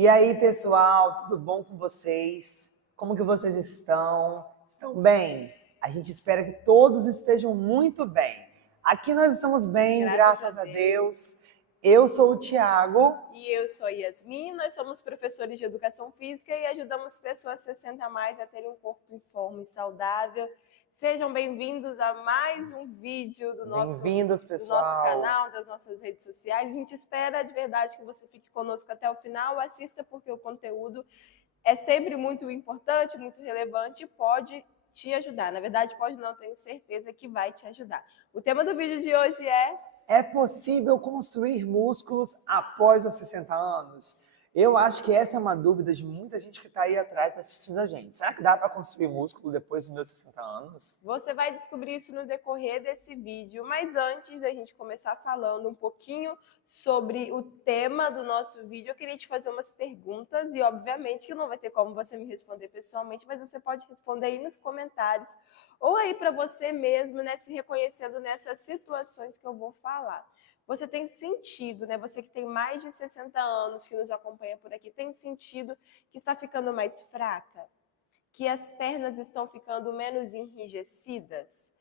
E aí, pessoal, tudo bom com vocês? Como que vocês estão? Estão bem? A gente espera que todos estejam muito bem. Aqui nós estamos bem, graças a Deus. Eu sou o Thiago. E eu sou a Yasmin, nós somos professores de Educação Física e ajudamos pessoas 60 a mais a terem um corpo em forma e saudável. Sejam bem-vindos a mais um vídeo do nosso canal, das nossas redes sociais. A gente espera de verdade que você fique conosco até o final, assista porque o conteúdo é sempre muito importante, muito relevante e pode te ajudar. Na verdade, pode não, tenho certeza que vai te ajudar. O tema do vídeo de hoje é possível construir músculos após os 60 anos? Eu acho que essa é uma dúvida de muita gente que está aí atrás assistindo a gente. Será que dá para construir músculo depois dos meus 60 anos? Você vai descobrir isso no decorrer desse vídeo, mas antes da gente começar falando um pouquinho sobre o tema do nosso vídeo, eu queria te fazer umas perguntas e obviamente que não vai ter como você me responder pessoalmente, mas você pode responder aí nos comentários ou aí para você mesmo, né, se reconhecendo nessas situações que eu vou falar. Você tem sentido, né? Você que tem mais de 60 anos, que nos acompanha por aqui, tem sentido que está ficando mais fraca? Que as pernas estão ficando menos enrijecidas,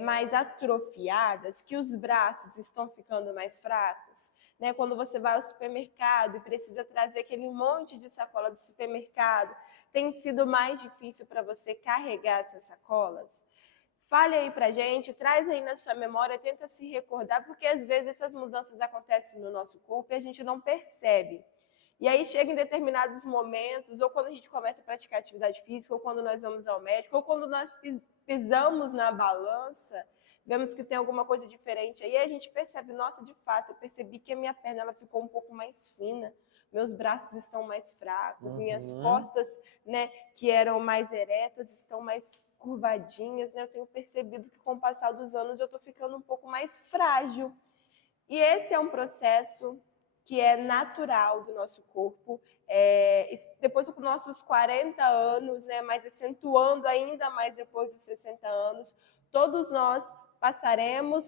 mais atrofiadas, que os braços estão ficando mais fracos? Né? Quando você vai ao supermercado e precisa trazer aquele monte de sacola do supermercado, tem sido mais difícil para você carregar essas sacolas? Fale aí pra gente, traz aí na sua memória, tenta se recordar, porque às vezes essas mudanças acontecem no nosso corpo e a gente não percebe. E aí chega em determinados momentos, ou quando a gente começa a praticar atividade física, ou quando nós vamos ao médico, ou quando nós pisamos na balança, vemos que tem alguma coisa diferente. Aí a gente percebe, nossa, de fato, eu percebi que a minha perna ela ficou um pouco mais fina, meus braços estão mais fracos, minhas costas, né, que eram mais eretas, estão mais curvadinhas, né? Eu tenho percebido que com o passar dos anos eu estou ficando um pouco mais frágil. E esse é um processo que é natural do nosso corpo. Depois dos nossos 40 anos, né, mas acentuando ainda mais depois dos 60 anos, todos nós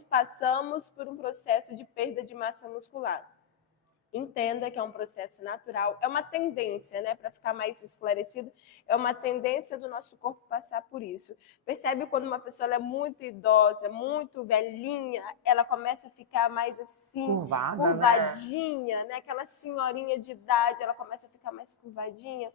passamos por um processo de perda de massa muscular. Entenda que é um processo natural, é uma tendência, né, para ficar mais esclarecido, é uma tendência do nosso corpo passar por isso. Percebe quando uma pessoa é muito idosa, muito velhinha, ela começa a ficar mais assim, curvadinha, né? Aquela senhorinha de idade, ela começa a ficar mais curvadinha.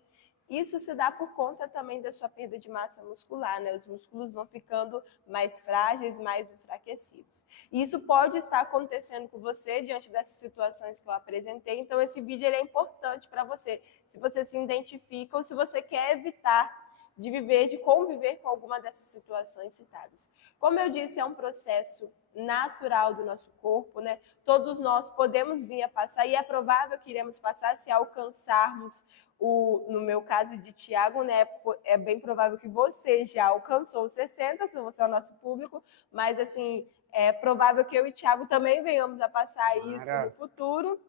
Isso se dá por conta também da sua perda de massa muscular, né? Os músculos vão ficando mais frágeis, mais enfraquecidos. E isso pode estar acontecendo com você diante dessas situações que eu apresentei. Então, esse vídeo ele é importante para você. Se você se identifica ou se você quer evitar de conviver com alguma dessas situações citadas. Como eu disse, é um processo natural do nosso corpo, né? Todos nós podemos vir a passar e é provável que iremos passar se alcançarmos no meu caso de Thiago, né, é bem provável que você já alcançou os 60, se você é o nosso público, mas assim, é provável que eu e Thiago também venhamos a passar isso no futuro.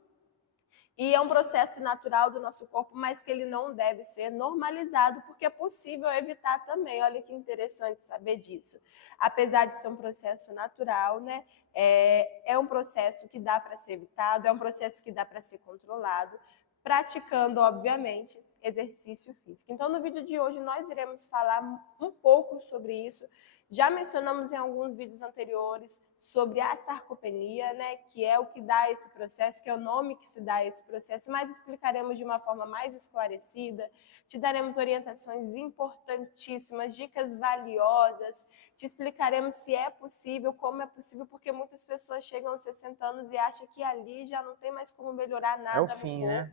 E é um processo natural do nosso corpo, mas que ele não deve ser normalizado, porque é possível evitar também. Olha que interessante saber disso. Apesar de ser um processo natural, né, é um processo que dá para ser evitado, é um processo que dá para ser controlado, praticando, obviamente, exercício físico. Então, no vídeo de hoje, nós iremos falar um pouco sobre isso. Já mencionamos em alguns vídeos anteriores sobre a sarcopenia, né, que é o que dá esse processo, que é o nome que se dá a esse processo, mas explicaremos de uma forma mais esclarecida, te daremos orientações importantíssimas, dicas valiosas, te explicaremos se é possível, como é possível, porque muitas pessoas chegam aos 60 anos e acham que ali já não tem mais como melhorar nada no corpo. Né?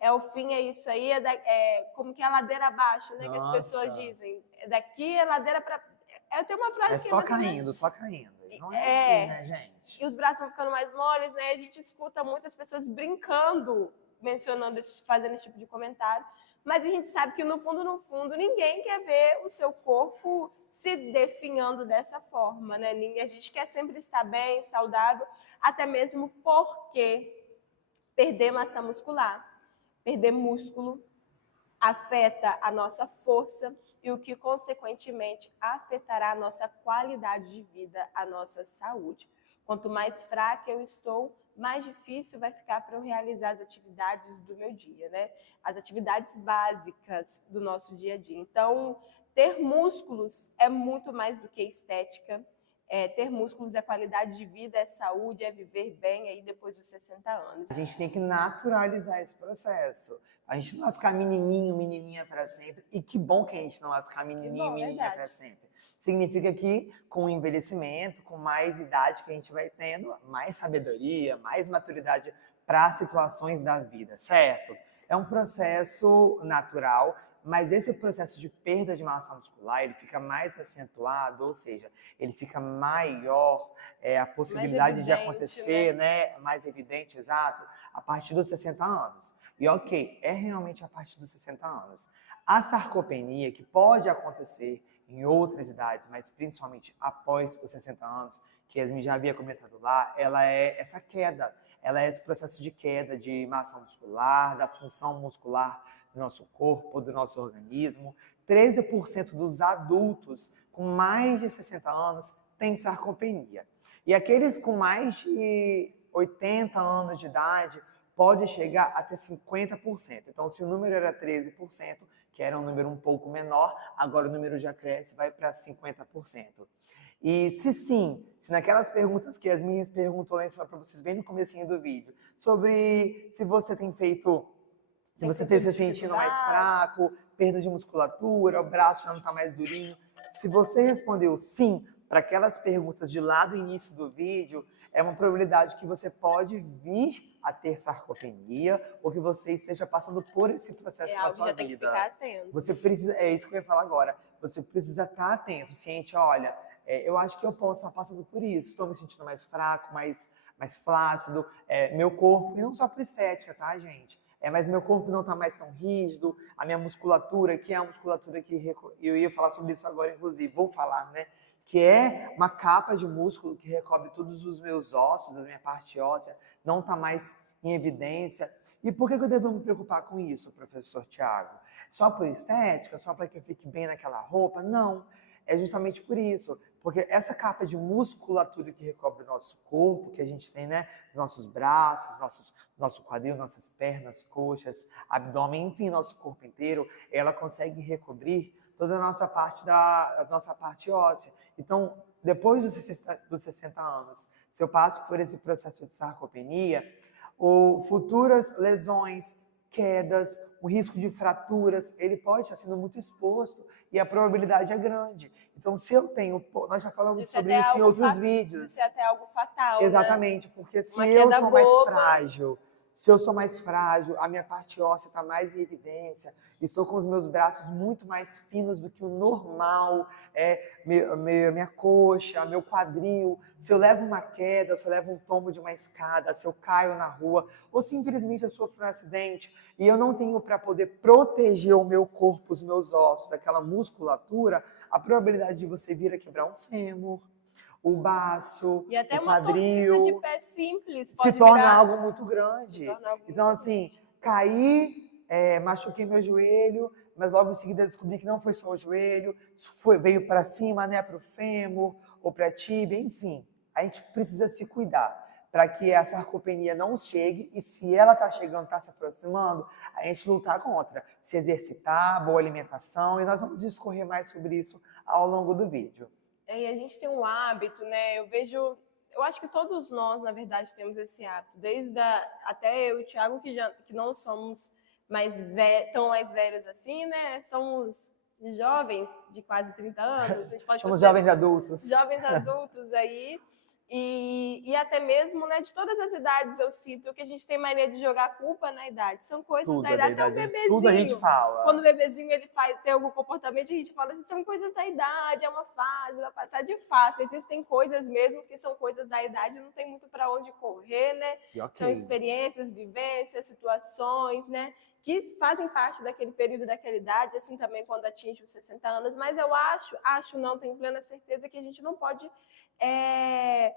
É o fim, é isso aí, como que é a ladeira abaixo, né, que as pessoas dizem. Daqui é ladeira para... Tem uma frase que só caindo, só caindo. Não é assim, né, gente? E os braços vão ficando mais moles, né? A gente escuta muitas pessoas brincando, fazendo esse tipo de comentário. Mas a gente sabe que no fundo, ninguém quer ver o seu corpo se definhando dessa forma, né? A gente quer sempre estar bem, saudável, até mesmo porque perder massa muscular, perder músculo, afeta a nossa força e o que, consequentemente, afetará a nossa qualidade de vida, a nossa saúde. Quanto mais fraca eu estou, mais difícil vai ficar para eu realizar as atividades do meu dia, né? As atividades básicas do nosso dia a dia. Então, ter músculos é muito mais do que estética. Ter músculos é qualidade de vida, é saúde, é viver bem aí depois dos 60 anos. A gente tem que naturalizar esse processo. A gente não vai ficar menininho, menininha para sempre. E que bom que a gente não vai ficar menininho, menininha para sempre. Significa que com o envelhecimento, com mais idade que a gente vai tendo, mais sabedoria, mais maturidade para situações da vida, certo? É um processo natural, mas esse processo de perda de massa muscular, ele fica mais acentuado, ou seja, ele fica maior, a possibilidade de acontecer, né? Mais evidente, exato, a partir dos 60 anos. E ok, é realmente a partir dos 60 anos. A sarcopenia, que pode acontecer em outras idades, mas principalmente após os 60 anos, que a Yasmin já havia comentado lá, ela é essa queda, ela é esse processo de queda de massa muscular, da função muscular do nosso corpo, do nosso organismo. 13% dos adultos com mais de 60 anos têm sarcopenia. E aqueles com mais de 80 anos de idade pode chegar até 50%. Então, se o número era 13%, que era um número um pouco menor, agora o número já cresce e vai para 50%. E se sim, se naquelas perguntas que as minhas perguntou lá em cima para vocês bem no comecinho do vídeo, sobre se você tem feito, se você tem se sentindo mais fraco, perda de musculatura, o braço já não está mais durinho, se você respondeu sim para aquelas perguntas de lá do início do vídeo, é uma probabilidade que você pode vir a ter sarcopenia ou que você esteja passando por esse processo na sua vida. Tem que ficar atento. Você precisa, é isso que eu ia falar agora, você precisa estar atento, ciente, olha, eu acho que eu posso estar passando por isso, estou me sentindo mais fraco, mais flácido, meu corpo, e não só por estética, tá, gente? Mas meu corpo não está mais tão rígido, a minha musculatura, que é a musculatura que eu ia falar sobre isso agora, inclusive, vou falar, né? Que é uma capa de músculo que recobre todos os meus ossos, a minha parte óssea, não está mais em evidência. E por que eu devo me preocupar com isso, professor Tiago? Só por estética? Só para que eu fique bem naquela roupa? Não, é justamente por isso. Porque essa capa de musculatura que recobre o nosso corpo, que a gente tem, né? Nossos braços, nosso quadril, nossas pernas, coxas, abdômen, enfim, nosso corpo inteiro, ela consegue recobrir toda a nossa parte óssea. Então, depois dos 60 anos, se eu passo por esse processo de sarcopenia, ou futuras lesões, quedas, o risco de fraturas, ele pode estar sendo muito exposto e a probabilidade é grande. Então, se eu tenho... Nós já falamos sobre isso em outros vídeos. Isso é até algo fatal, exatamente, né? Porque se eu sou mais frágil, a minha parte óssea está mais em evidência, estou com os meus braços muito mais finos do que o normal, minha coxa, meu quadril, se eu levo uma queda, se eu levo um tombo de uma escada, se eu caio na rua, ou se infelizmente eu sofro um acidente e eu não tenho para poder proteger o meu corpo, os meus ossos, aquela musculatura, a probabilidade de você vir a quebrar um fêmur, o baço, e até o quadril, uma torcida de pé simples se torna algo muito grande. Então, assim, caí, machuquei meu joelho, mas logo em seguida descobri que não foi só o joelho, veio para cima, né, para o fêmur ou para a tíbia, enfim. A gente precisa se cuidar para que a sarcopenia não chegue e se ela está chegando, está se aproximando, a gente lutar contra, se exercitar, boa alimentação, e nós vamos discorrer mais sobre isso ao longo do vídeo. E a gente tem um hábito, né? Eu acho que todos nós, na verdade, temos esse hábito. Até eu e o Thiago, que não somos tão mais velhos assim, né? Somos jovens de quase 30 anos. A gente pode somos jovens adultos. Jovens adultos aí. E até mesmo, né, de todas as idades eu cito que a gente tem mania de jogar culpa na idade. São coisas da idade. Até o bebezinho. Tudo a gente fala. Quando o bebezinho ele tem algum comportamento, a gente fala assim, são coisas da idade, é uma fase, vai passar. De fato, existem coisas mesmo que são coisas da idade, não tem muito para onde correr, né? Okay. São experiências, vivências, situações, né? Que fazem parte daquele período, daquela idade, assim também quando atinge os 60 anos. Mas eu não, tenho plena certeza que a gente não pode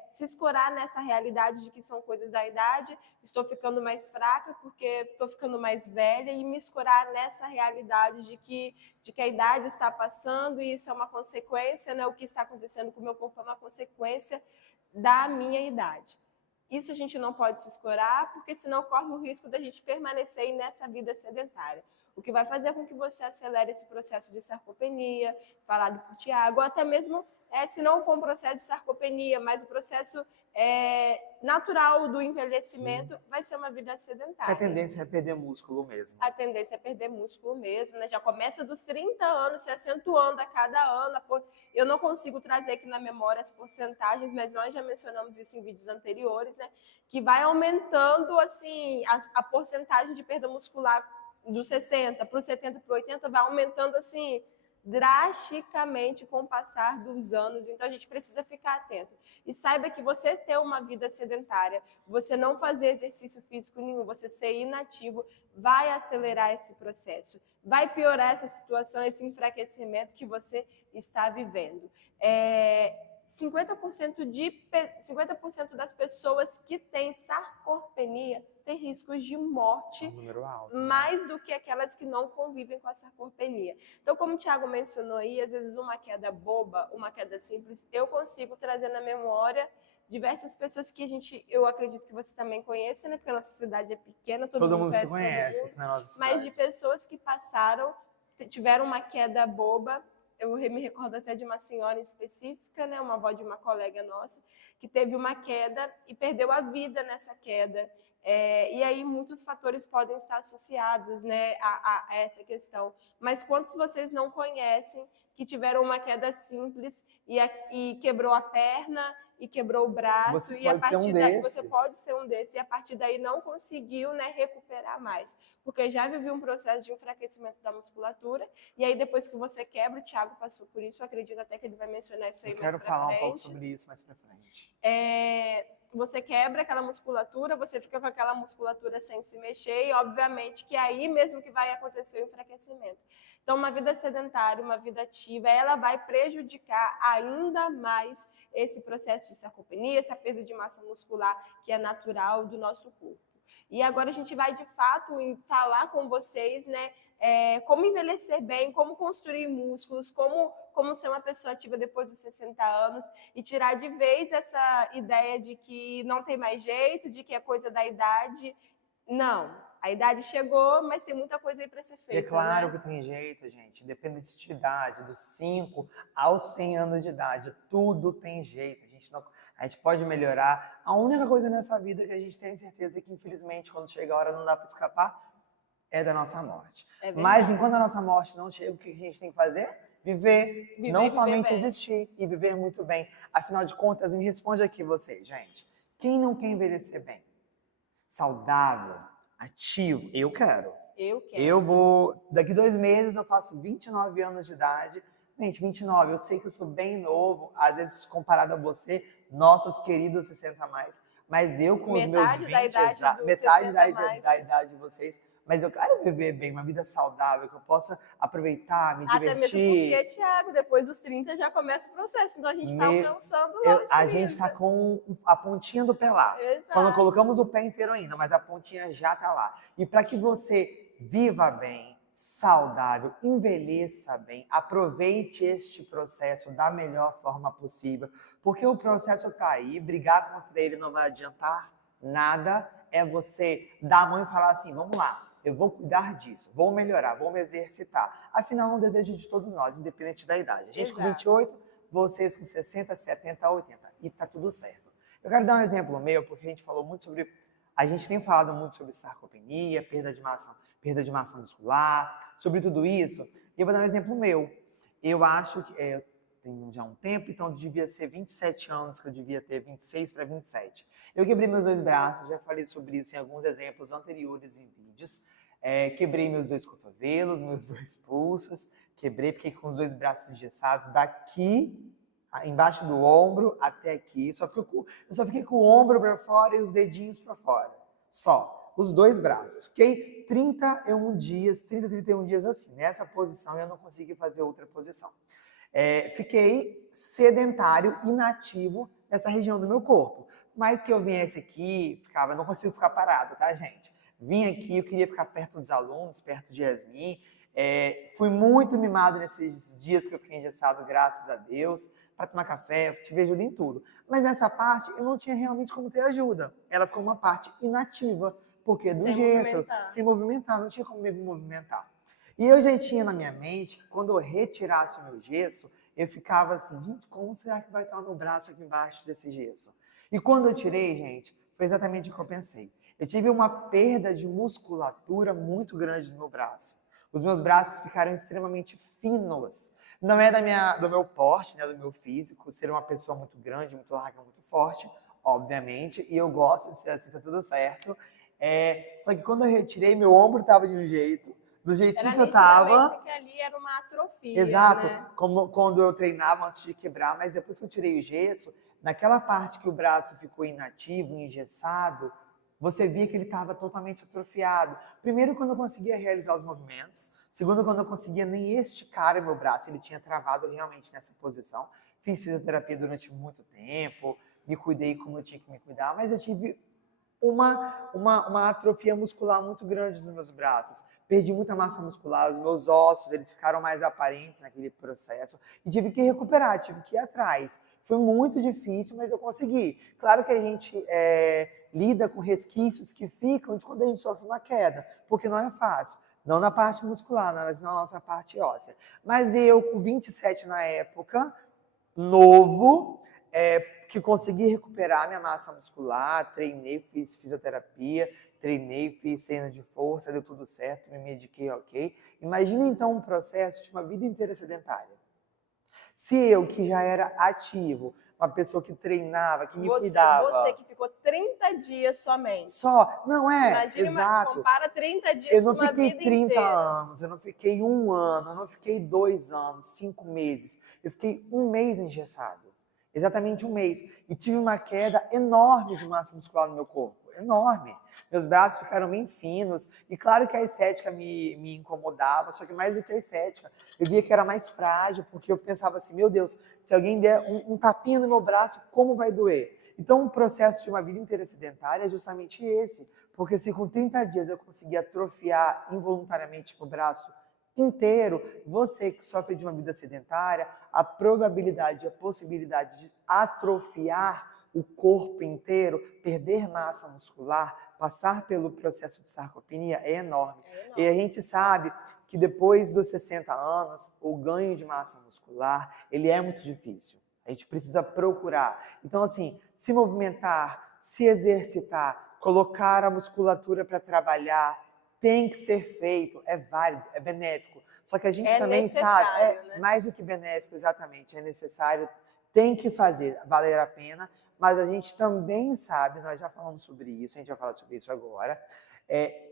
se escorar nessa realidade de que são coisas da idade, estou ficando mais fraca porque estou ficando mais velha, e me escorar nessa realidade de que a idade está passando e isso é uma consequência, né? O que está acontecendo com o meu corpo é uma consequência da minha idade. Isso a gente não pode se escorar, porque senão corre o risco da gente permanecer nessa vida sedentária. O que vai fazer com que você acelere esse processo de sarcopenia, falado por Tiago, ou até mesmo, se não for um processo de sarcopenia, mas o processo natural do envelhecimento, vai ser uma vida sedentária. A tendência é perder músculo mesmo. A tendência é perder músculo mesmo, né? Já começa dos 30 anos, se acentuando a cada ano. Eu não consigo trazer aqui na memória as porcentagens, mas nós já mencionamos isso em vídeos anteriores, né? Que vai aumentando, assim, a porcentagem de perda muscular dos 60 para os 70 para 80, vai aumentando, assim, drasticamente com o passar dos anos. Então, a gente precisa ficar atento. E saiba que você ter uma vida sedentária, você não fazer exercício físico nenhum, você ser inativo, vai acelerar esse processo, vai piorar essa situação, esse enfraquecimento que você está vivendo. 50% das pessoas que têm sarcopenia têm riscos de morte, um número alto, mais do que aquelas que não convivem com a sarcopenia. Então, como o Thiago mencionou aí, às vezes uma queda boba, uma queda simples, eu consigo trazer na memória diversas pessoas que eu acredito que você também conhece, né? Porque a nossa cidade é pequena, todo mundo se conhece todo mundo, aqui na nossa cidade. mas de pessoas que tiveram uma queda boba. Eu me recordo até de uma senhora específica, né, uma avó de uma colega nossa, que teve uma queda e perdeu a vida nessa queda. E aí muitos fatores podem estar associados, né, a essa questão. Mas quantos vocês não conhecem que tiveram uma queda simples e quebrou a perna e quebrou o braço? Você e a pode ser partir um daí desses. você pode ser um desses, e a partir daí não conseguiu, né, recuperar mais. Porque já viveu um processo de enfraquecimento da musculatura, e aí depois que você quebra, o Thiago passou por isso, eu acredito até que ele vai mencionar isso aí mais pra frente. Eu quero falar um pouco sobre isso mais pra frente. Você quebra aquela musculatura, você fica com aquela musculatura sem se mexer, e obviamente que aí mesmo que vai acontecer o enfraquecimento. Então, uma vida sedentária, uma vida ativa, ela vai prejudicar ainda mais esse processo de sarcopenia, essa perda de massa muscular que é natural do nosso corpo. E agora a gente vai, de fato, falar com vocês, né, como envelhecer bem, como construir músculos, como ser uma pessoa ativa depois dos 60 anos e tirar de vez essa ideia de que não tem mais jeito, de que é coisa da idade. Não, a idade chegou, mas tem muita coisa aí para ser feita. E é claro, né? que tem jeito, gente, independente de idade, dos 5 aos 100 anos de idade, tudo tem jeito. A gente pode melhorar. A única coisa nessa vida que a gente tem certeza é que, infelizmente, quando chega a hora não dá para escapar, é da nossa morte. Mas enquanto a nossa morte não chega, o que a gente tem que fazer? Viver, não somente existir, e viver muito bem. Afinal de contas, me responde aqui vocês, gente. Quem não quer envelhecer bem? Saudável, ativo? Eu quero. Eu vou, daqui 2 meses eu faço 29 anos de idade. Gente, 29, eu sei que eu sou bem novo, às vezes comparado a você, nossos queridos 60 a mais, mas eu com os meus 20, metade da idade de vocês, mas eu quero viver bem, uma vida saudável, que eu possa aproveitar, me divertir. Até mesmo porque, Thiago, depois dos 30 já começa o processo, então a gente está alcançando lá os 30. A gente está com a pontinha do pé lá. Exato. Só não colocamos o pé inteiro ainda, mas a pontinha já está lá. E para que você viva bem, saudável, envelheça bem, aproveite este processo da melhor forma possível, porque o processo está aí, brigar contra ele não vai adiantar nada, é você dar a mão e falar assim, vamos lá, eu vou cuidar disso, vou melhorar, vou me exercitar. Afinal, é um desejo de todos nós, independente da idade. A gente com 28, vocês com 60, 70, 80, e tá tudo certo. Eu quero dar um exemplo meu, porque a gente tem falado muito sobre sarcopenia, perda de massa muscular, sobre tudo isso. E eu vou dar um exemplo meu. Eu acho que eu tenho já um tempo, então devia ser 27 anos que eu devia ter, 26 para 27. Eu quebrei meus 2 braços, já falei sobre isso em alguns exemplos anteriores em vídeos. Quebrei meus 2 cotovelos, meus 2 pulsos, fiquei com os 2 braços engessados daqui, embaixo do ombro até aqui. Eu só fiquei com o ombro para fora e os dedinhos para fora. Só, os 2 braços. Fiquei 31 dias assim, nessa posição, e eu não consegui fazer outra posição. Fiquei sedentário, inativo nessa região do meu corpo. Mas que eu viesse aqui, não consigo ficar parado, tá, gente? vim aqui, eu queria ficar perto dos alunos, perto de Yasmin. Fui muito mimado nesses dias que eu fiquei engessado, graças a Deus, para tomar café, tive ajuda em tudo. Mas nessa parte eu não tinha realmente como ter ajuda. Ela ficou uma parte inativa, porque do gesso, sem movimentar, não tinha como me movimentar. E eu já tinha na minha mente que quando eu retirasse o meu gesso, eu ficava assim, gente, como será que vai estar o meu braço aqui embaixo desse gesso? E quando eu tirei, gente, foi exatamente o que eu pensei. Eu tive uma perda de musculatura muito grande no meu braço. Os meus braços ficaram extremamente finos. Não é do meu porte, né, do meu físico, ser uma pessoa muito grande, muito larga, muito forte, obviamente, e eu gosto de ser assim, tá tudo certo. Só que quando eu retirei, meu ombro estava de um jeito, do jeitinho que eu tava. Que ali era uma atrofia, exato, né? como quando eu treinava antes de quebrar, mas depois que eu tirei o gesso, naquela parte que o braço ficou inativo, engessado, você via que ele estava totalmente atrofiado. Primeiro, quando eu conseguia realizar os movimentos. Segundo, quando eu conseguia nem esticar o meu braço, ele tinha travado realmente nessa posição. Fiz fisioterapia durante muito tempo, me cuidei como eu tinha que me cuidar, mas eu tive uma atrofia muscular muito grande nos meus braços. Perdi muita massa muscular, os meus ossos, eles ficaram mais aparentes naquele processo. E tive que recuperar, tive que ir atrás. Foi muito difícil, mas eu consegui. Claro que a gente lida com resquícios que ficam de quando a gente sofre uma queda, porque não é fácil. Não na parte muscular, mas na nossa parte óssea. Mas eu, com 27 na época, novo, que consegui recuperar minha massa muscular, treinei, fiz fisioterapia, treinei, fiz treino de força, deu tudo certo, me mediquei, ok. Imagina então um processo de uma vida inteira sedentária. Se eu, que já era ativo, uma pessoa que treinava, que me cuidava... Você que ficou 30 dias somente. Só, não é? Imagina, exato. compara 30 dias com uma vida inteira. Eu não fiquei 30 anos, eu não fiquei 1 ano, eu não fiquei 2 anos, 5 meses. Eu fiquei 1 mês engessado. Exatamente 1 mês. E tive uma queda enorme de massa muscular no meu corpo. Enorme. Meus braços ficaram bem finos. E claro que a estética me incomodava, só que mais do que a estética. Eu via que era mais frágil, porque eu pensava assim, meu Deus, se alguém der um tapinha no meu braço, como vai doer? Então, o processo de uma vida inteira sedentária é justamente esse. Porque se com 30 dias eu conseguir atrofiar involuntariamente o braço inteiro, você que sofre de uma vida sedentária, a probabilidade, a possibilidade de atrofiar o corpo inteiro, perder massa muscular, passar pelo processo de sarcopenia é enorme. E a gente sabe que depois dos 60 anos, o ganho de massa muscular, ele é muito difícil. A gente precisa procurar. Então, assim, se movimentar, se exercitar, colocar a musculatura para trabalhar, tem que ser feito, é válido, é benéfico. Só que a gente também sabe, né? Mais do que benéfico, exatamente, é necessário, tem que fazer, valer a pena, mas a gente também sabe, nós já falamos sobre isso, a gente vai falar sobre isso agora,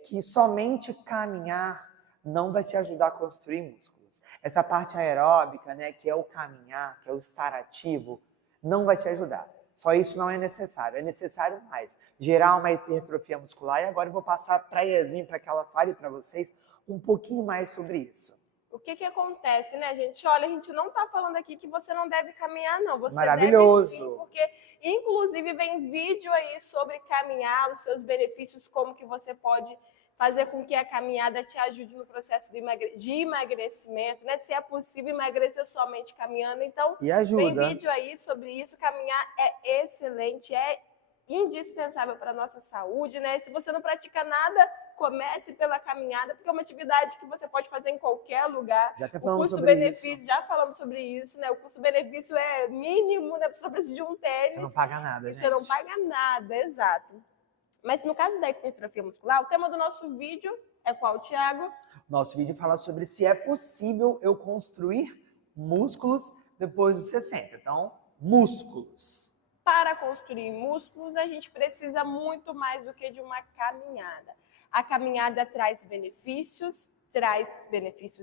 que somente caminhar não vai te ajudar a construir músculos. Essa parte aeróbica, né, que é o caminhar, que é o estar ativo, não vai te ajudar. Só isso não é necessário. É necessário mais gerar uma hipertrofia muscular. E agora eu vou passar para a Yasmin para que ela fale para vocês um pouquinho mais sobre isso. O que acontece, né, gente? Olha, a gente não está falando aqui que você não deve caminhar, não. Você maravilhoso. Deve sim, porque inclusive vem vídeo aí sobre caminhar, os seus benefícios, como que você pode fazer com que a caminhada te ajude no processo de emagrecimento, né? Se é possível emagrecer somente caminhando. Então, vem vídeo aí sobre isso. Caminhar é excelente, é indispensável para a nossa saúde, né? Se você não pratica nada, comece pela caminhada, porque é uma atividade que você pode fazer em qualquer lugar. Já até falamos sobre isso. Já falamos sobre isso, né? O custo-benefício é mínimo, né? Você só precisa de um tênis. Você não paga nada, gente. Você não paga nada, exato. Mas no caso da hipertrofia muscular, o tema do nosso vídeo é qual, Thiago? Nosso vídeo fala sobre se é possível eu construir músculos depois dos 60. Então, músculos. Para construir músculos, a gente precisa muito mais do que de uma caminhada. A caminhada traz benefícios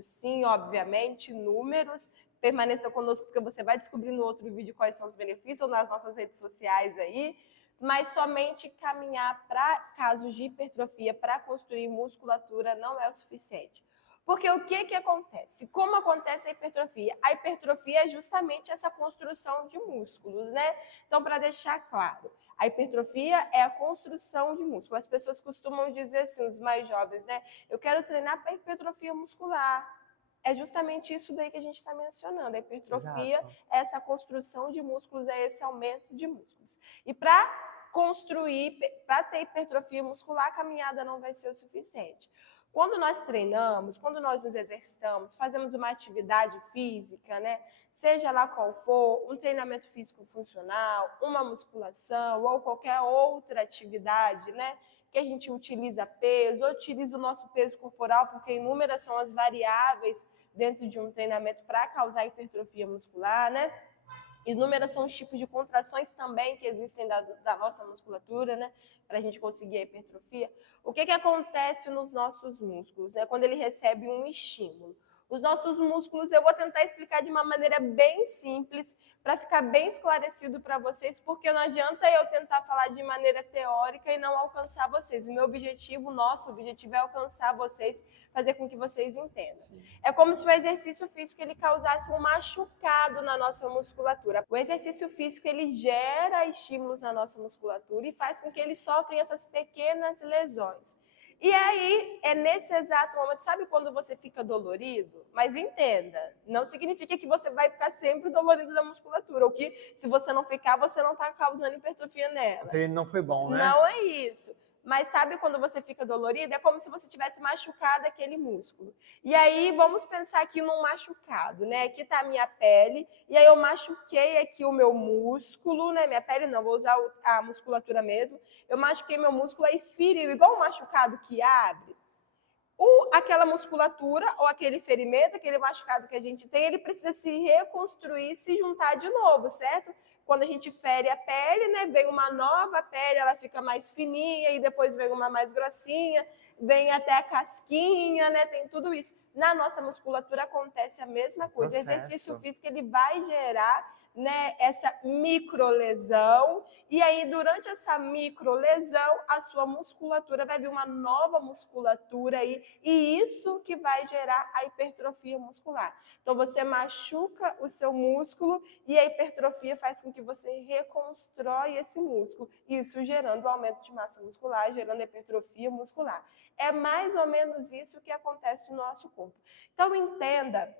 sim, obviamente, números. Permaneça conosco porque você vai descobrir no outro vídeo quais são os benefícios ou nas nossas redes sociais aí. Mas somente caminhar para casos de hipertrofia, para construir musculatura, não é o suficiente. Porque o que acontece? Como acontece a hipertrofia? A hipertrofia é justamente essa construção de músculos, né? Então, para deixar claro, a hipertrofia é a construção de músculo. As pessoas costumam dizer assim, os mais jovens, né? Eu quero treinar para hipertrofia muscular. É justamente isso daí que a gente está mencionando. A hipertrofia é essa construção de músculos, é esse aumento de músculos. E para ter hipertrofia muscular, a caminhada não vai ser o suficiente. Quando nós treinamos, quando nós nos exercitamos, fazemos uma atividade física, né? Seja lá qual for, um treinamento físico funcional, uma musculação ou qualquer outra atividade, né? Que a gente utiliza peso, ou utiliza o nosso peso corporal, porque inúmeras são as variáveis dentro de um treinamento para causar hipertrofia muscular, né? Inúmeras são os tipos de contrações também que existem da nossa musculatura, né? Para a gente conseguir a hipertrofia. O que acontece nos nossos músculos, né? Quando ele recebe um estímulo? Os nossos músculos, eu vou tentar explicar de uma maneira bem simples, para ficar bem esclarecido para vocês, porque não adianta eu tentar falar de maneira teórica e não alcançar vocês. O meu objetivo, o nosso objetivo é alcançar vocês, fazer com que vocês entendam. Sim. É como se o exercício físico ele causasse um machucado na nossa musculatura. O exercício físico ele gera estímulos na nossa musculatura e faz com que eles sofrem essas pequenas lesões. E aí, é nesse exato momento, sabe quando você fica dolorido? Mas entenda, não significa que você vai ficar sempre dolorido da musculatura, ou que se você não ficar, você não está causando hipertrofia nela. O treino não foi bom, né? Não é isso. Mas sabe quando você fica dolorido? É como se você tivesse machucado aquele músculo. E aí, vamos pensar aqui num machucado, né? Aqui está a minha pele, e aí eu machuquei aqui o meu músculo, né? Minha pele não, vou usar a musculatura mesmo. Eu machuquei meu músculo e feriu, igual um machucado que abre. Aquela musculatura ou aquele ferimento, aquele machucado que a gente tem, ele precisa se reconstruir, se juntar de novo, certo? Quando a gente fere a pele, né, vem uma nova pele, ela fica mais fininha e depois vem uma mais grossinha, vem até a casquinha, né, tem tudo isso. Na nossa musculatura acontece a mesma coisa. O exercício físico ele vai gerar, né, essa microlesão, e aí durante essa microlesão a sua musculatura vai vir uma nova musculatura aí, e isso que vai gerar a hipertrofia muscular. Então você machuca o seu músculo e a hipertrofia faz com que você reconstrói esse músculo, isso gerando aumento de massa muscular, gerando hipertrofia muscular. É mais ou menos isso que acontece no nosso corpo. Então entenda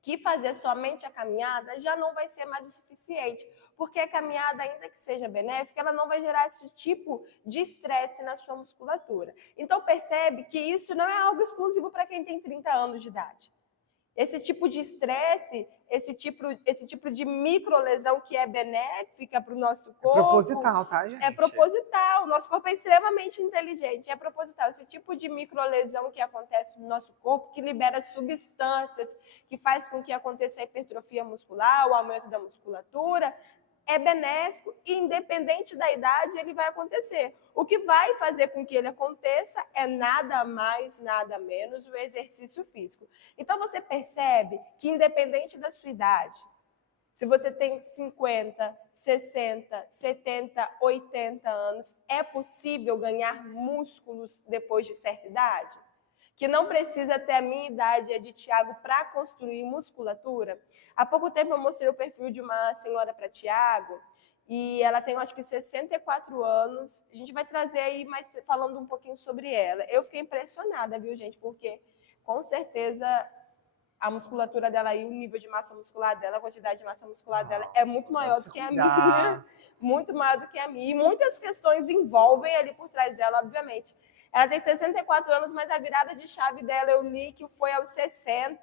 que fazer somente a caminhada já não vai ser mais o suficiente, porque a caminhada, ainda que seja benéfica, ela não vai gerar esse tipo de estresse na sua musculatura. Então percebe que isso não é algo exclusivo para quem tem 30 anos de idade. Esse tipo de estresse, esse tipo de microlesão que é benéfica para o nosso corpo... É proposital, tá, gente? É proposital. O nosso corpo é extremamente inteligente. É proposital. Esse tipo de microlesão que acontece no nosso corpo, que libera substâncias, que faz com que aconteça a hipertrofia muscular, o aumento da musculatura, é benéfico e, independente da idade, ele vai acontecer. O que vai fazer com que ele aconteça é nada mais, nada menos o exercício físico. Então, você percebe que, independente da sua idade, se você tem 50, 60, 70, 80 anos, é possível ganhar músculos depois de certa idade? Que não precisa ter a minha idade, a de Tiago, para construir musculatura? Há pouco tempo eu mostrei o perfil de uma senhora para Tiago, e ela tem, acho que, 64 anos. A gente vai trazer aí, mas falando um pouquinho sobre ela. Eu fiquei impressionada, viu, gente? Porque, com certeza, a musculatura dela e o nível de massa muscular dela, a quantidade de massa muscular dela é muito maior do que a minha. Muito maior do que a minha. E muitas questões envolvem ali por trás dela, obviamente. Ela tem 64 anos, mas a virada de chave dela, eu li que foi aos 60,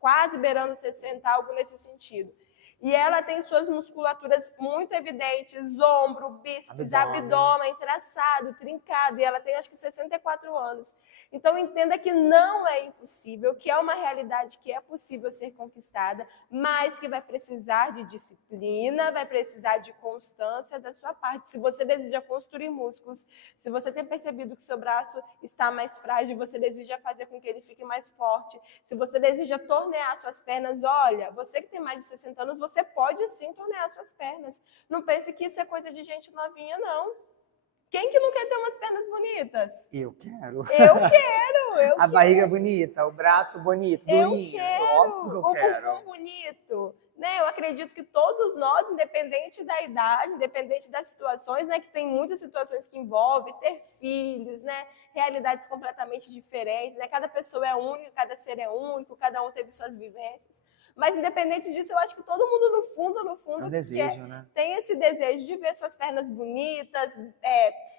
quase beirando 60, algo nesse sentido. E ela tem suas musculaturas muito evidentes, ombro, bíceps, abdômen traçado, trincado, e ela tem acho que 64 anos. Então entenda que não é impossível, que é uma realidade que é possível ser conquistada, mas que vai precisar de disciplina, vai precisar de constância da sua parte. Se você deseja construir músculos, se você tem percebido que seu braço está mais frágil, você deseja fazer com que ele fique mais forte, se você deseja tornear suas pernas, olha, você que tem mais de 60 anos, você pode sim tornear suas pernas. Não pense que isso é coisa de gente novinha, não. Quem que não quer ter umas pernas bonitas? Eu quero. Eu quero, A barriga bonita, o braço bonito, durinho. Óbvio que eu o quero. bumbum bonito, né? Eu acredito que todos nós, independente da idade, independente das situações, né? Que tem muitas situações que envolvem ter filhos, né? Realidades completamente diferentes, né? Cada pessoa é única, cada ser é único, cada um teve suas vivências. Mas, independente disso, eu acho que todo mundo, no fundo, É um desejo, né? tem esse desejo de ver suas pernas bonitas,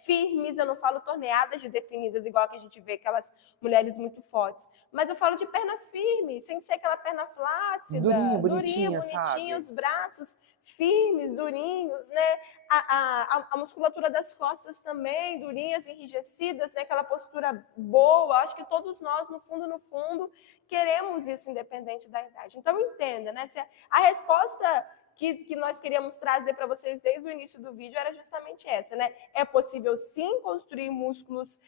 firmes. Eu não falo torneadas e definidas, igual que a gente vê aquelas mulheres muito fortes. Mas eu falo de perna firme, sem ser aquela perna flácida. Durinha, bonitinha, bonitinha, sabe? os braços firmes, durinhos, né? A musculatura das costas também, durinhas, enrijecidas, né? Aquela postura boa. Acho que todos nós, no fundo, queremos isso independente da idade. Então, entenda, né? Se a resposta que nós queríamos trazer para vocês desde o início do vídeo era justamente essa, né? É possível, sim, construir músculos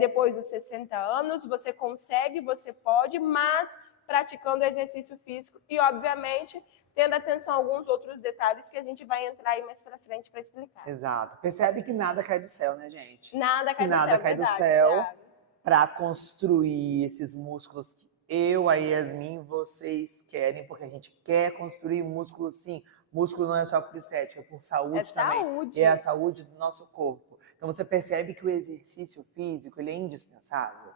depois dos 60 anos. Você consegue, você pode, mas praticando exercício físico e, obviamente, tendo atenção a alguns outros detalhes que a gente vai entrar aí mais para frente para explicar. Exato. Percebe que nada cai do céu, né, gente? Nada cai do céu, nada cai do verdade, céu Thiago. para construir esses músculos que eu, a Yasmin, vocês querem, porque a gente quer construir músculo, sim. Músculo não é só por estética, é por saúde também. Saúde. É a saúde do nosso corpo. Então você percebe que o exercício físico ele é indispensável,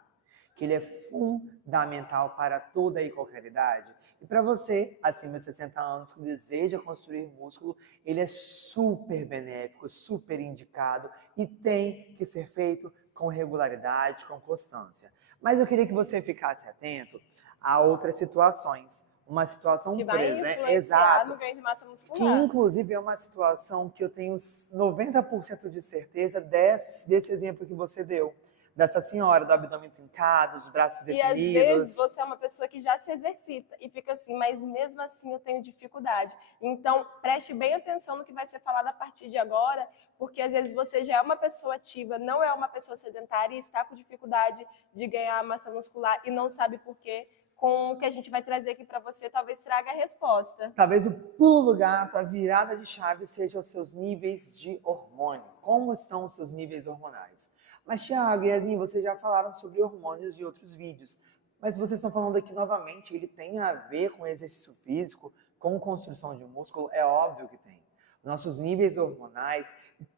que ele é fundamental para toda e qualquer idade. E para você, acima de 60 anos, que deseja construir músculo, ele é super benéfico, super indicado e tem que ser feito com regularidade, com constância. Mas eu queria que você ficasse atento a outras situações. Uma situação, que por vai exemplo, influenciar exato, no ganho de massa que muscular. inclusive é uma situação que eu tenho 90% de certeza desse exemplo que você deu. Dessa senhora do abdômen trincado, os braços E às definidos. vezes você é uma pessoa que já se exercita e fica assim, mas mesmo assim eu tenho dificuldade. Então preste bem atenção no que vai ser falado a partir de agora, porque às vezes você já é uma pessoa ativa, não é uma pessoa sedentária e está com dificuldade de ganhar massa muscular e não sabe por quê. Com o que a gente vai trazer aqui para você, talvez traga a resposta. Talvez o pulo do gato, a virada de chave seja os seus níveis de hormônio. Como estão os seus níveis hormonais? Mas, Thiago e Yasmin, vocês já falaram sobre hormônios em outros vídeos. Mas vocês estão falando aqui novamente, ele tem a ver com exercício físico, com construção de músculo? É óbvio que tem. Nossos níveis hormonais,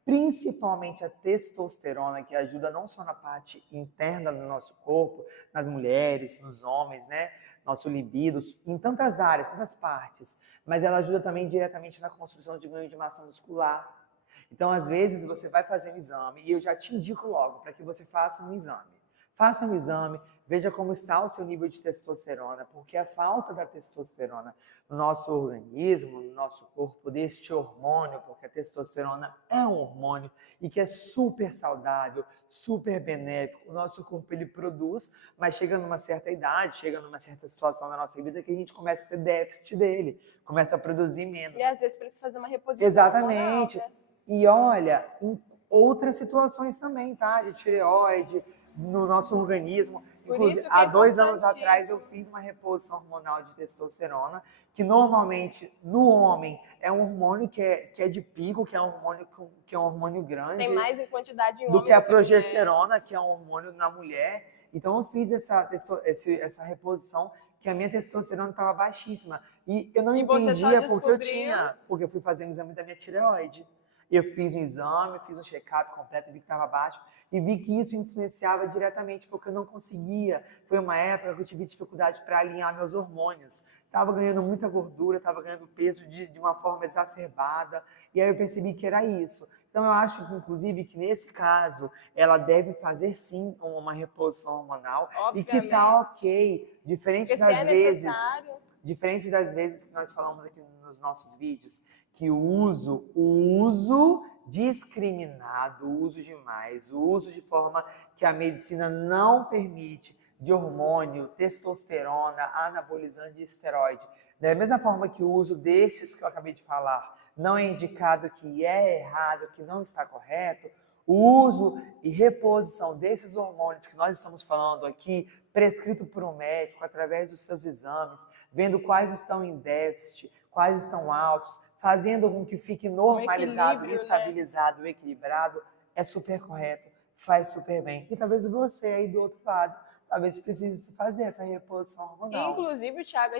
principalmente a testosterona, que ajuda não só na parte interna do nosso corpo, nas mulheres, nos homens, né? Nosso libido, em tantas áreas, tantas partes, mas ela ajuda também diretamente na construção de ganho de massa muscular. Então, às vezes, você vai fazer um exame, e eu já te indico logo para que você faça um exame. Faça um exame, veja como está o seu nível de testosterona, porque a falta da testosterona no nosso organismo, no nosso corpo, deste hormônio, porque a testosterona é um hormônio e que é super saudável, super benéfico. O nosso corpo ele produz, mas chega numa certa idade, chega numa certa situação na nossa vida que a gente começa a ter déficit dele, começa a produzir menos. E às vezes precisa fazer uma reposição. Exatamente. Hormonal, né? E olha, em outras situações também, tá? De tireoide, no nosso organismo. Inclusive, há 2 anos atrás eu fiz uma reposição hormonal de testosterona, que normalmente no homem é um hormônio que é de pico, que é um hormônio grande. Tem mais em quantidade em do homem que a progesterona, que é um hormônio na mulher. Então eu fiz essa reposição que a minha testosterona estava baixíssima. E eu não entendia porque eu fui fazer um exame da minha tireoide. Eu fiz um exame, fiz um check-up completo, vi que estava baixo e vi que isso influenciava diretamente porque eu não conseguia. Foi uma época que eu tive dificuldade para alinhar meus hormônios. Estava ganhando muita gordura, estava ganhando peso de uma forma exacerbada e aí eu percebi que era isso. Então eu acho, inclusive, que nesse caso ela deve fazer sim uma reposição hormonal. Obviamente. E que tá ok, diferente das vezes que nós falamos aqui nos nossos vídeos, que o uso discriminado, o uso demais, o uso de forma que a medicina não permite de hormônio, testosterona, anabolizante e esteroide. Da mesma forma que o uso desses que eu acabei de falar não é indicado, que é errado, que não está correto, o uso e reposição desses hormônios que nós estamos falando aqui, prescrito por um médico, através dos seus exames, vendo quais estão em déficit, quais estão altos, fazendo com que fique normalizado, estabilizado, equilibrado, é super correto, faz super bem. E talvez você aí do outro lado, talvez precise fazer essa reposição hormonal. Inclusive, Thiago,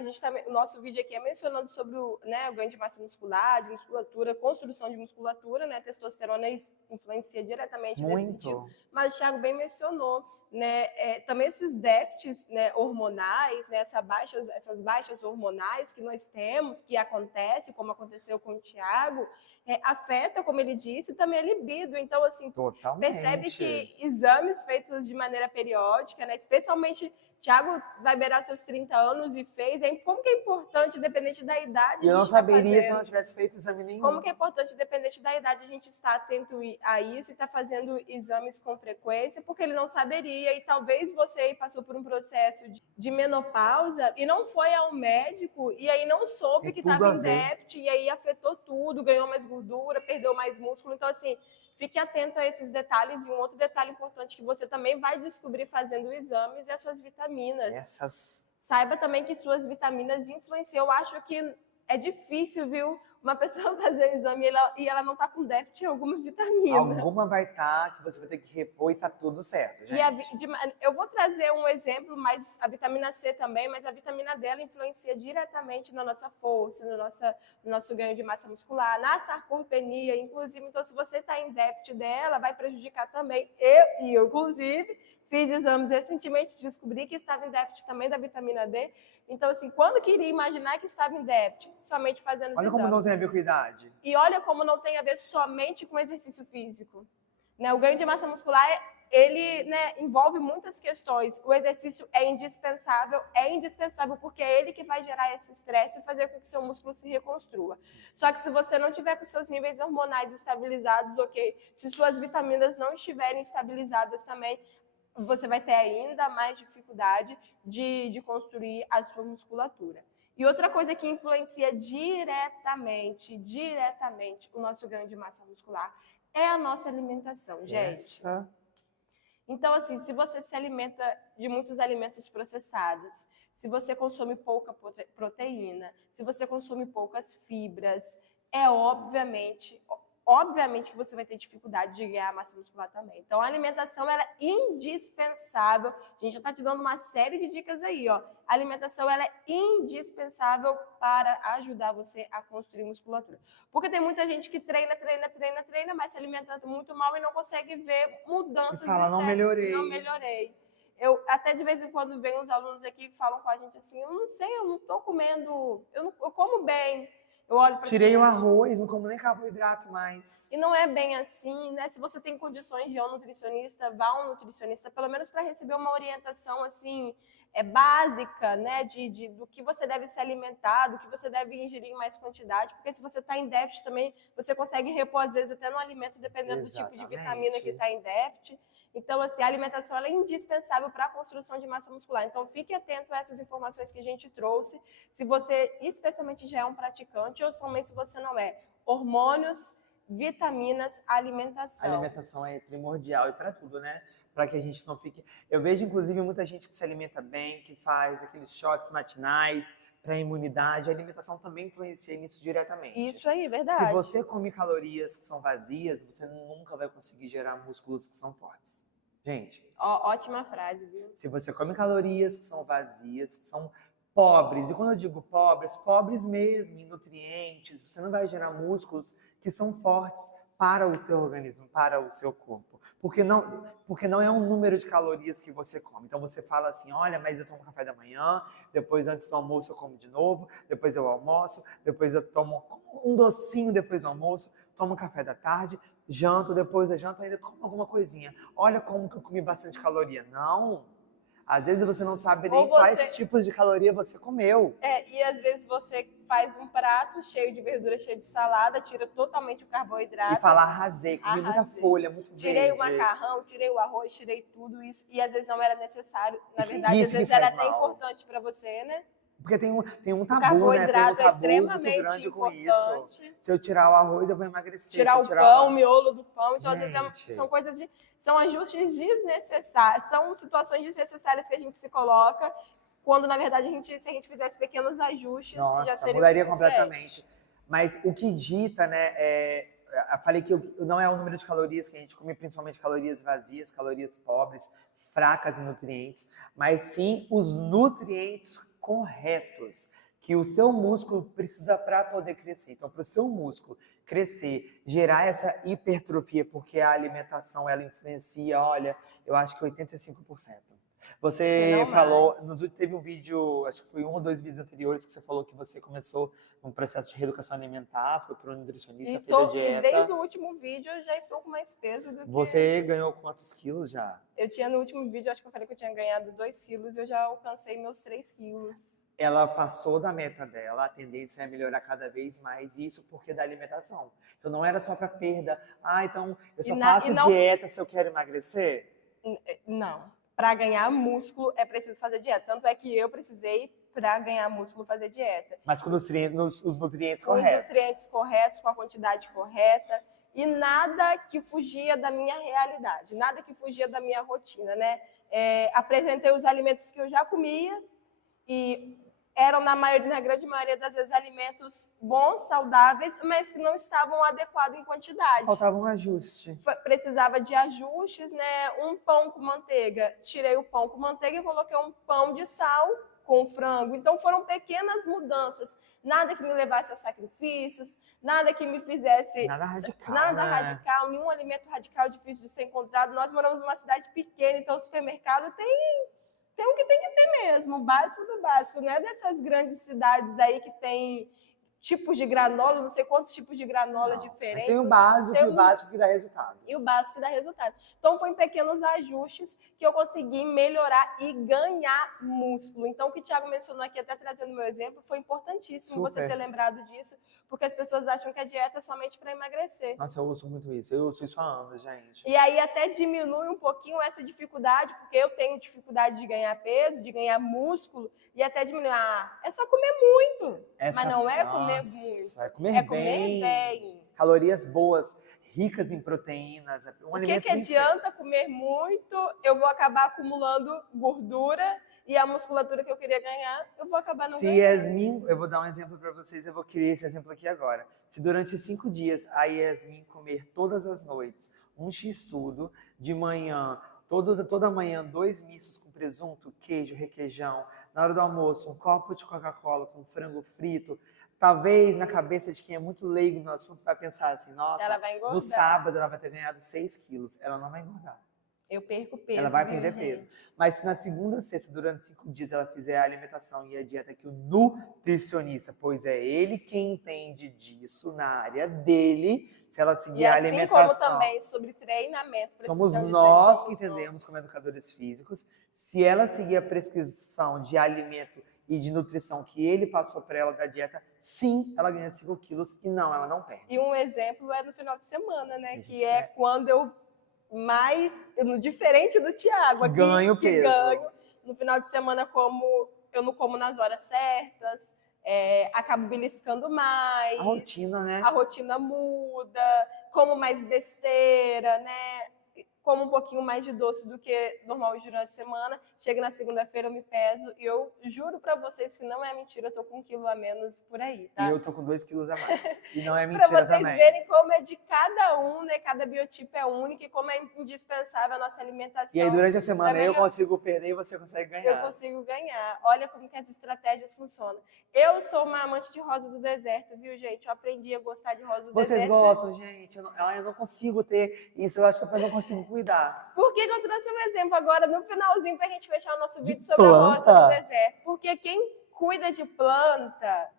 o nosso vídeo aqui é mencionando sobre o ganho de massa muscular, de musculatura, construção de musculatura, né? A testosterona influencia diretamente nesse sentido. Mas o Thiago bem mencionou, né? Também esses déficits, né, hormonais, né, essas baixas hormonais que nós temos, que acontece, como aconteceu com o Thiago, afeta, como ele disse, também a libido. Então, assim, percebe que exames feitos de maneira periódica, né, especialmente, Thiago vai beirar seus 30 anos e fez, como que é importante, independente da idade, eu não saberia se eu não tivesse feito exame nenhum. Como que é importante, independente da idade, a gente estar atento a isso e estar fazendo exames com frequência, porque ele não saberia, e talvez você aí passou por um processo de menopausa e não foi ao médico, e aí não soube que estava em déficit, e aí afetou tudo, ganhou mais gordura, perdeu mais músculo. Então, assim, fique atento a esses detalhes. E um outro detalhe importante que você também vai descobrir fazendo exames é as suas vitaminas. Saiba também que suas vitaminas influenciam. Eu acho que é difícil, viu, uma pessoa fazer o exame e ela não está com déficit em alguma vitamina. Alguma vai estar, que você vai ter que repor e tá tudo certo, gente. Eu vou trazer um exemplo, mas a vitamina C também, mas a vitamina D ela influencia diretamente na nossa força, no nosso ganho de massa muscular, na sarcopenia, inclusive. Então, se você está em déficit dela, vai prejudicar também. Eu, inclusive, fiz exames recentemente, descobri que estava em déficit também da vitamina D. Então, assim, quando que iria imaginar que estava em déficit? Somente fazendo os exames. Olha como não tem a ver com idade. E olha como não tem a ver somente com exercício físico. Né? O ganho de massa muscular, ele, né, envolve muitas questões. O exercício é indispensável porque é ele que vai gerar esse estresse e fazer com que seu músculo se reconstrua. Só que se você não tiver com seus níveis hormonais estabilizados, ok, se suas vitaminas não estiverem estabilizadas também, você vai ter ainda mais dificuldade de construir a sua musculatura. E outra coisa que influencia diretamente o nosso ganho de massa muscular é a nossa alimentação, gente. Então, assim, se você se alimenta de muitos alimentos processados, se você consome pouca proteína, se você consome poucas fibras, obviamente que você vai ter dificuldade de ganhar massa muscular também. Então, a alimentação ela é indispensável. A gente já está te dando uma série de dicas aí, ó. A alimentação ela é indispensável para ajudar você a construir musculatura. Porque tem muita gente que treina, mas se alimenta muito mal e não consegue ver mudanças estéticas. Não melhorei. Eu até de vez em quando venho uns alunos aqui que falam com a gente assim, eu não sei, eu não estou comendo, eu como bem. Eu olho pra Tirei o arroz, não como nem carboidrato mais. E não é bem assim, né? Se você tem condições de ir a um nutricionista, vá a um nutricionista, pelo menos para receber uma orientação assim, básica, né? Do que você deve se alimentar, do que você deve ingerir em mais quantidade, porque se você está em déficit também, você consegue repor, às vezes, até no alimento, dependendo do tipo de vitamina que está em déficit. Então, assim, a alimentação ela é indispensável para a construção de massa muscular. Então, fique atento a essas informações que a gente trouxe. Se você, especialmente, já é um praticante, ou também se você não é. Hormônios, vitaminas, alimentação. A alimentação é primordial e para tudo, né? Para que a gente não fique... Eu vejo, inclusive, muita gente que se alimenta bem, que faz aqueles shots matinais para a imunidade. A alimentação também influencia nisso diretamente. Isso aí, verdade. Se você come calorias que são vazias, você nunca vai conseguir gerar músculos que são fortes. Gente... Ótima frase, viu? Se você come calorias que são vazias, que são pobres, e quando eu digo pobres mesmo em nutrientes, você não vai gerar músculos que são fortes para o seu organismo, para o seu corpo. Porque não é um número de calorias que você come. Então você fala assim, olha, mas eu tomo café da manhã, depois antes do almoço eu como de novo, depois eu almoço, depois eu tomo um docinho depois do almoço, tomo café da tarde, janto, depois eu janto, ainda como alguma coisinha. Olha como que eu comi bastante caloria. Não! Às vezes você não sabe nem quais tipos de caloria você comeu. E às vezes você faz um prato cheio de verdura, cheio de salada, tira totalmente o carboidrato. E fala, arrasei, comi muita folha, muito verde. Tirei o macarrão, tirei o arroz, tirei tudo isso. E às vezes não era necessário. Na verdade, às vezes era até importante para você, né? Porque tem um tabu, o carboidrato né? Tem um tabu muito grande importante. Com isso. Se eu tirar o arroz, eu vou emagrecer. Tirar o pão, o miolo do pão. Então, às vezes, são coisas são ajustes desnecessários. São situações desnecessárias que a gente se coloca, quando, na verdade, se a gente fizesse pequenos ajustes, já seria mudaria completamente. Mas o que dita, né, eu falei que não é o número de calorias que a gente come, principalmente calorias vazias, calorias pobres, fracas em nutrientes, mas sim os nutrientes corretos que o seu músculo precisa para poder crescer. Então, para o seu músculo crescer, gerar essa hipertrofia, porque a alimentação ela influencia, olha, eu acho que 85%. Você falou, teve um vídeo, acho que foi 1 ou 2 vídeos anteriores que você falou que você começou um processo de reeducação alimentar, foi para um nutricionista, fez a dieta. E desde o último vídeo eu já estou com mais peso do que... Você ganhou quantos quilos já? Eu tinha no último vídeo, acho que eu falei que eu tinha ganhado 2 quilos, eu já alcancei meus 3 quilos. Ela passou da meta dela, a tendência é melhorar cada vez mais, isso porque da alimentação. Então não era só para perda, então eu só faço dieta se eu quero emagrecer? Não. Para ganhar músculo é preciso fazer dieta. Tanto é que eu precisei, para ganhar músculo, fazer dieta. Mas com os nutrientes corretos. Com os nutrientes corretos, com a quantidade correta. E nada que fugia da minha realidade, nada que fugia da minha rotina, né? Apresentei os alimentos que eu já comia e eram, na grande maioria das vezes, alimentos bons, saudáveis, mas que não estavam adequados em quantidade. Faltava um ajuste. Precisava de ajustes, né? Um pão com manteiga. Tirei o pão com manteiga e coloquei um pão de sal com frango. Então, foram pequenas mudanças. Nada que me levasse a sacrifícios, nada que me fizesse... Nada radical, Nada radical, nenhum alimento radical difícil de ser encontrado. Nós moramos numa cidade pequena, então o supermercado tem o que tem que ter mesmo, o básico do básico. Não é dessas grandes cidades aí que tem tipos de granola, não sei quantos tipos de granola diferentes. Mas tem o básico, e o básico que dá resultado. E o básico que dá resultado. Então, foi em pequenos ajustes que eu consegui melhorar e ganhar músculo. Então, o que o Thiago mencionou aqui, até trazendo meu exemplo, foi importantíssimo você ter lembrado disso, porque as pessoas acham que a dieta é somente para emagrecer. Nossa, eu ouço muito isso. Eu ouço isso há anos, gente. E aí até diminui um pouquinho essa dificuldade, porque eu tenho dificuldade de ganhar peso, de ganhar músculo, e até diminuir. É só comer muito. Mas não é comer muito. É comer bem. Calorias boas, ricas em proteínas. O que adianta comer muito? Eu vou acabar acumulando gordura e a musculatura que eu queria ganhar, eu vou acabar não ganhando. Yasmin, eu vou dar um exemplo para vocês, eu vou criar esse exemplo aqui agora. Se durante 5 dias a Yasmin comer todas as noites um x-tudo, de manhã, toda manhã, 2 mistos com presunto, queijo, requeijão, na hora do almoço, um copo de Coca-Cola com frango frito, talvez na cabeça de quem é muito leigo no assunto vai pensar assim, nossa, no sábado ela vai ter ganhado 6 quilos, ela não vai engordar. Eu perco peso. Ela vai perder peso. Mas se na segunda, sexta, durante 5 dias, ela fizer a alimentação e a dieta que o nutricionista, pois é ele quem entende disso na área dele, se ela seguir a alimentação... E assim como também sobre treinamento... Somos nós que entendemos como educadores físicos. Se ela seguir a prescrição de alimento e de nutrição que ele passou para ela da dieta, sim, ela ganha 5 quilos e não, ela não perde. E um exemplo é no final de semana, né? Que é quando eu diferente do Thiago, aqui, ganho peso. No final de semana, como eu não como nas horas certas, acabo beliscando mais. A rotina, né? A rotina muda, como mais besteira, né? Como um pouquinho mais de doce do que normal durante a semana. Chega na segunda-feira, eu me peso e eu juro pra vocês que não é mentira, eu tô com 1 quilo a menos por aí, tá? E eu tô com 2 quilos a mais. E não é mentira também. Pra vocês verem como é de cada um, né? Cada biotipo é único e como é indispensável a nossa alimentação. E aí, durante a semana, eu consigo perder e você consegue ganhar. Eu consigo ganhar. Olha como que as estratégias funcionam. Eu sou uma amante de rosa do deserto, viu, gente? Eu aprendi a gostar de rosa do deserto. Vocês gostam, gente? Eu não consigo ter isso. Eu acho que eu não consigo cuidar. Por que eu trouxe um exemplo agora, no finalzinho, pra gente fechar o nosso vídeo sobre a rosa do deserto? Porque quem cuida de planta...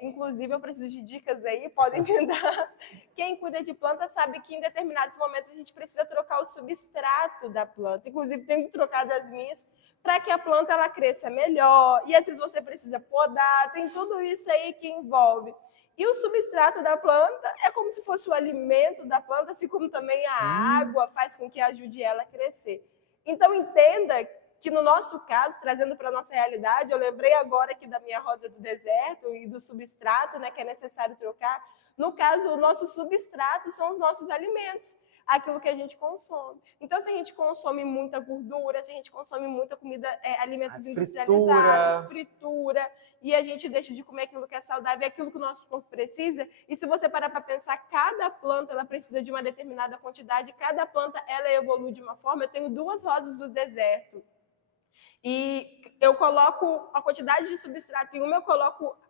inclusive, eu preciso de dicas aí, podem me dar. Quem cuida de planta sabe que em determinados momentos a gente precisa trocar o substrato da planta. Inclusive, tenho que trocar das minhas para que a planta ela cresça melhor. E às vezes você precisa podar, tem tudo isso aí que envolve. E o substrato da planta é como se fosse o alimento da planta, assim como também a água faz com que ajude ela a crescer. Então, entenda que no nosso caso, trazendo para a nossa realidade, eu lembrei agora aqui da minha rosa do deserto e do substrato, né, que é necessário trocar. No caso, o nosso substrato são os nossos alimentos. aquilo que a gente consome. Então, se a gente consome muita gordura, se a gente consome muita comida, alimentos industrializados, fritura, e a gente deixa de comer aquilo que é saudável, aquilo que o nosso corpo precisa, e se você parar para pensar, cada planta ela precisa de uma determinada quantidade, cada planta ela evolui de uma forma. Eu tenho 2 rosas do deserto, e eu coloco a quantidade de substrato em uma,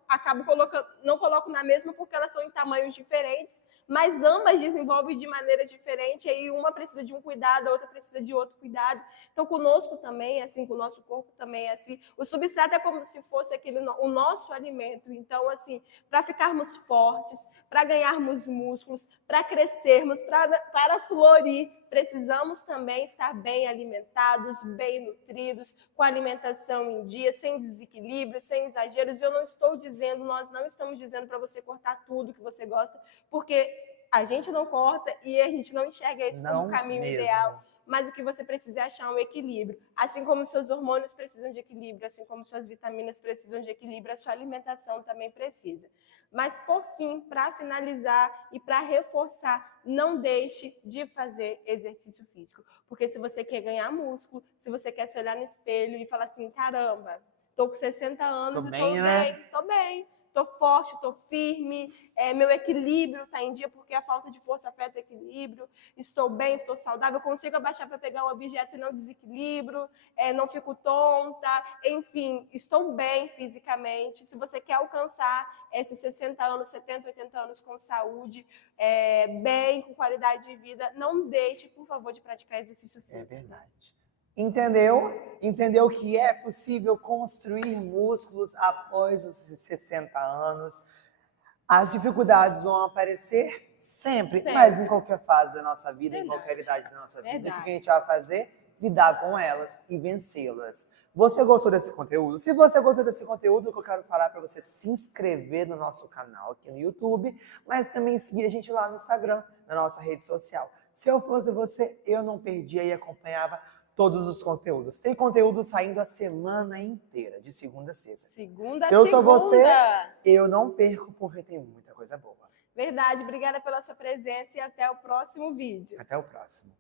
acabo colocando, não coloco na mesma porque elas são em tamanhos diferentes, mas ambas desenvolvem de maneira diferente, aí uma precisa de um cuidado, a outra precisa de outro cuidado. Então, conosco também é assim, com o nosso corpo também é assim. O substrato é como se fosse o nosso alimento. Então, assim, para ficarmos fortes, para ganharmos músculos, para crescermos, para florir, precisamos também estar bem alimentados, bem nutridos, com alimentação em dia, sem desequilíbrio, sem exageros. Eu não estou dizendo, nós não estamos dizendo para você cortar tudo que você gosta, porque a gente não corta e a gente não enxerga isso como o caminho ideal. Mas o que você precisa é achar um equilíbrio. Assim como seus hormônios precisam de equilíbrio, assim como suas vitaminas precisam de equilíbrio, a sua alimentação também precisa. Mas, por fim, para finalizar e para reforçar, não deixe de fazer exercício físico. Porque se você quer ganhar músculo, se você quer se olhar no espelho e falar assim, caramba, estou com 60 anos e estou bem. Estou forte, estou firme, meu equilíbrio está em dia, porque a falta de força afeta o equilíbrio, estou bem, estou saudável, consigo abaixar para pegar um objeto e não desequilibro, não fico tonta, enfim, estou bem fisicamente. Se você quer alcançar esses 60 anos, 70, 80 anos com saúde, bem, com qualidade de vida, não deixe, por favor, de praticar exercício físico. É verdade. Entendeu? Entendeu que é possível construir músculos após os 60 anos. As dificuldades vão aparecer sempre, mas em qualquer fase da nossa vida, em qualquer idade da nossa vida, o que a gente vai fazer? Lidar com elas e vencê-las. Você gostou desse conteúdo? Se você gostou desse conteúdo, o que eu quero falar para você se inscrever no nosso canal aqui no YouTube, mas também seguir a gente lá no Instagram, na nossa rede social. Se eu fosse você, eu não perdia e acompanhava todos os conteúdos. Tem conteúdo saindo a semana inteira, de segunda a sexta. Se eu sou você, eu não perco, porque tem muita coisa boa. Verdade. Obrigada pela sua presença e até o próximo vídeo. Até o próximo.